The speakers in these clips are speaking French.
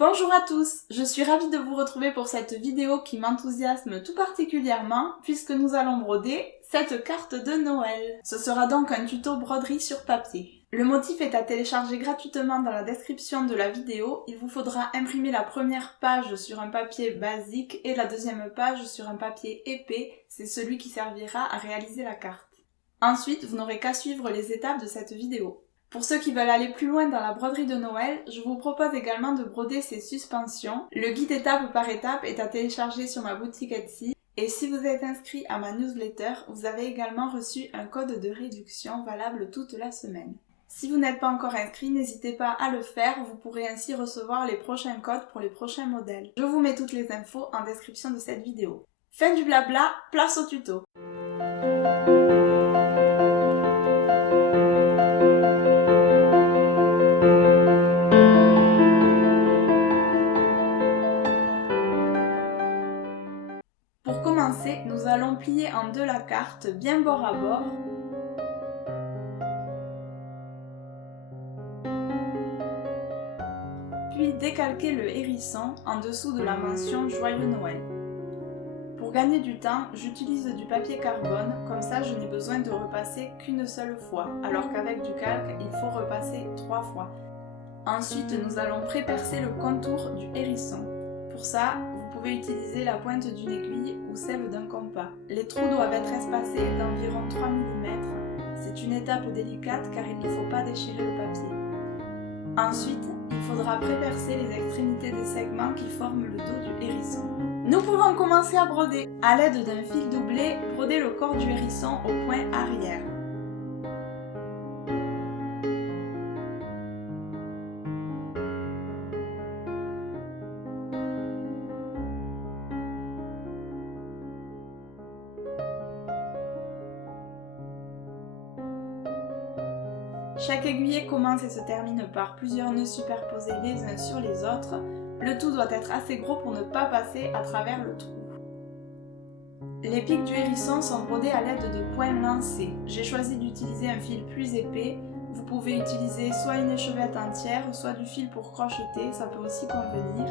Bonjour à tous, je suis ravie de vous retrouver pour cette vidéo qui m'enthousiasme tout particulièrement puisque nous allons broder cette carte de Noël. Ce sera donc un tuto broderie sur papier. Le motif est à télécharger gratuitement dans la description de la vidéo. Il vous faudra imprimer la première page sur un papier basique et la deuxième page sur un papier épais, c'est celui qui servira à réaliser la carte. Ensuite, vous n'aurez qu'à suivre les étapes de cette vidéo. Pour ceux qui veulent aller plus loin dans la broderie de Noël, je vous propose également de broder ces suspensions. Le guide étape par étape est à télécharger sur ma boutique Etsy. Et si vous êtes inscrit à ma newsletter, vous avez également reçu un code de réduction valable toute la semaine. Si vous n'êtes pas encore inscrit, n'hésitez pas à le faire, vous pourrez ainsi recevoir les prochains codes pour les prochains modèles. Je vous mets toutes les infos en description de cette vidéo. Fin du blabla, place au tuto. Pour commencer, nous allons plier en deux la carte, bien bord à bord. Puis décalquer le hérisson en dessous de la mention Joyeux Noël. Pour gagner du temps, j'utilise du papier carbone, comme ça je n'ai besoin de repasser qu'une seule fois, alors qu'avec du calque, il faut repasser 3 fois. Ensuite, nous allons prépercer le contour du hérisson. Pour ça, vous pouvez utiliser la pointe d'une aiguille ou celle d'un compas. Les trous doivent être espacés d'environ 3 mm. C'est une étape délicate car il ne faut pas déchirer le papier. Ensuite, il faudra prépercer les extrémités des segments qui forment le dos du hérisson. Nous pouvons commencer à broder. À l'aide d'un fil doublé, brodez le corps du hérisson au point arrière. Chaque aiguillet commence et se termine par plusieurs nœuds superposés les uns sur les autres. Le tout doit être assez gros pour ne pas passer à travers le trou. Les pics du hérisson sont brodés à l'aide de points lancés. J'ai choisi d'utiliser un fil plus épais. Vous pouvez utiliser soit une échevette entière, soit du fil pour crocheter, ça peut aussi convenir.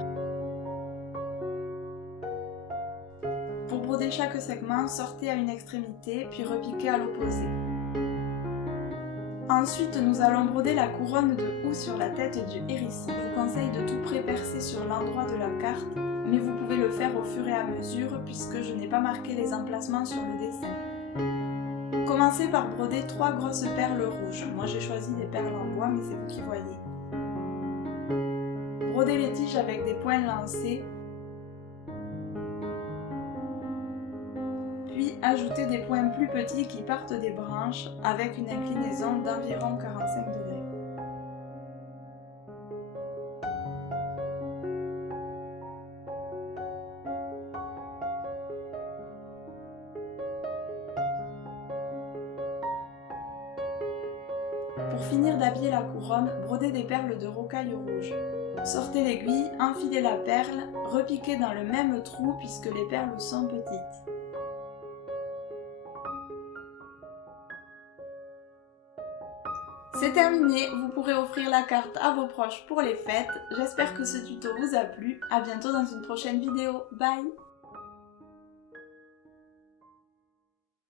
Pour broder chaque segment, sortez à une extrémité, puis repiquez à l'opposé. Ensuite, nous allons broder la couronne de houx sur la tête du hérisson. Je vous conseille de tout prépercer sur l'endroit de la carte, mais vous pouvez le faire au fur et à mesure puisque je n'ai pas marqué les emplacements sur le dessin. Commencez par broder 3 grosses perles rouges. Moi j'ai choisi des perles en bois, mais c'est vous qui voyez. Brodez les tiges avec des points lancés. Puis ajoutez des points plus petits qui partent des branches avec une inclinaison d'environ 45 degrés. Pour finir d'habiller la couronne, brodez des perles de rocaille rouge. Sortez l'aiguille, enfilez la perle, repiquez dans le même trou puisque les perles sont petites. C'est terminé, vous pourrez offrir la carte à vos proches pour les fêtes. J'espère que ce tuto vous a plu. À bientôt dans une prochaine vidéo. Bye!